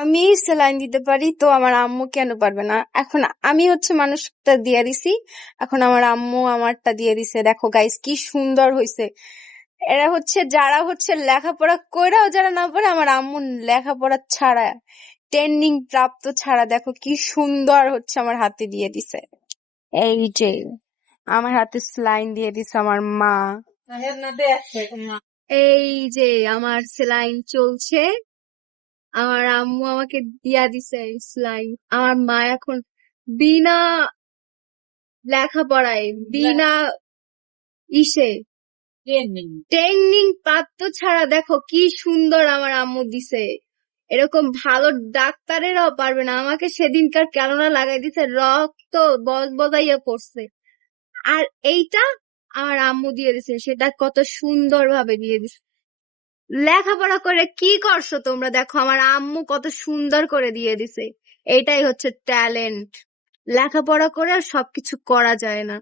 আমি স্যালাইন দিতে পারি তো আমার আম্মু কেন পারবে না? এখন আমি হচ্ছে মানুষটা দিয়ে দিছি, এখন আমার আম্মু আমারটা দিয়ে দিছে। দেখো গাইস কি সুন্দর হইছে। এরা হচ্ছে যারা হচ্ছে লেখাপড়া কইরাও যারা না পারে, আমার আম্মু লেখাপড়া ছাড়া, ট্রেনিং প্রাপ্ত ছাড়া দেখো কি সুন্দর হচ্ছে আমার হাতে দিয়ে দিছে। এই যে আমার হাতে স্যালাইন দিয়ে দিছে আমার মা। এই যে আমার স্যালাইন চলছে, আমার আম্মু আমাকে দিয়া দিছে স্যালাইন। আমার মা এখন বিনা লেখাপড়ায়, বিনা ইসে, ট্রেনিং প্রাপ্ত ছাড়া দেখো কি সুন্দর আমার আম্মু দিছে। এরকম ভালো ডাক্তারেরাও পারবে না। আমাকে সেদিনকার কেননা লাগাই দিছে, রক্ত বজাইয়া পড়ছে। আর এইটা আমার আম্মু দিয়ে দিছে, সেটা কত সুন্দর ভাবে দিয়ে দিছে। লেখাপড়া করে কি করছো তোমরা? দেখো আমার আম্মু কত সুন্দর করে দিয়ে দিছে। এইটাই হচ্ছে ট্যালেন্ট। লেখাপড়া করে আর সবকিছু করা যায় না।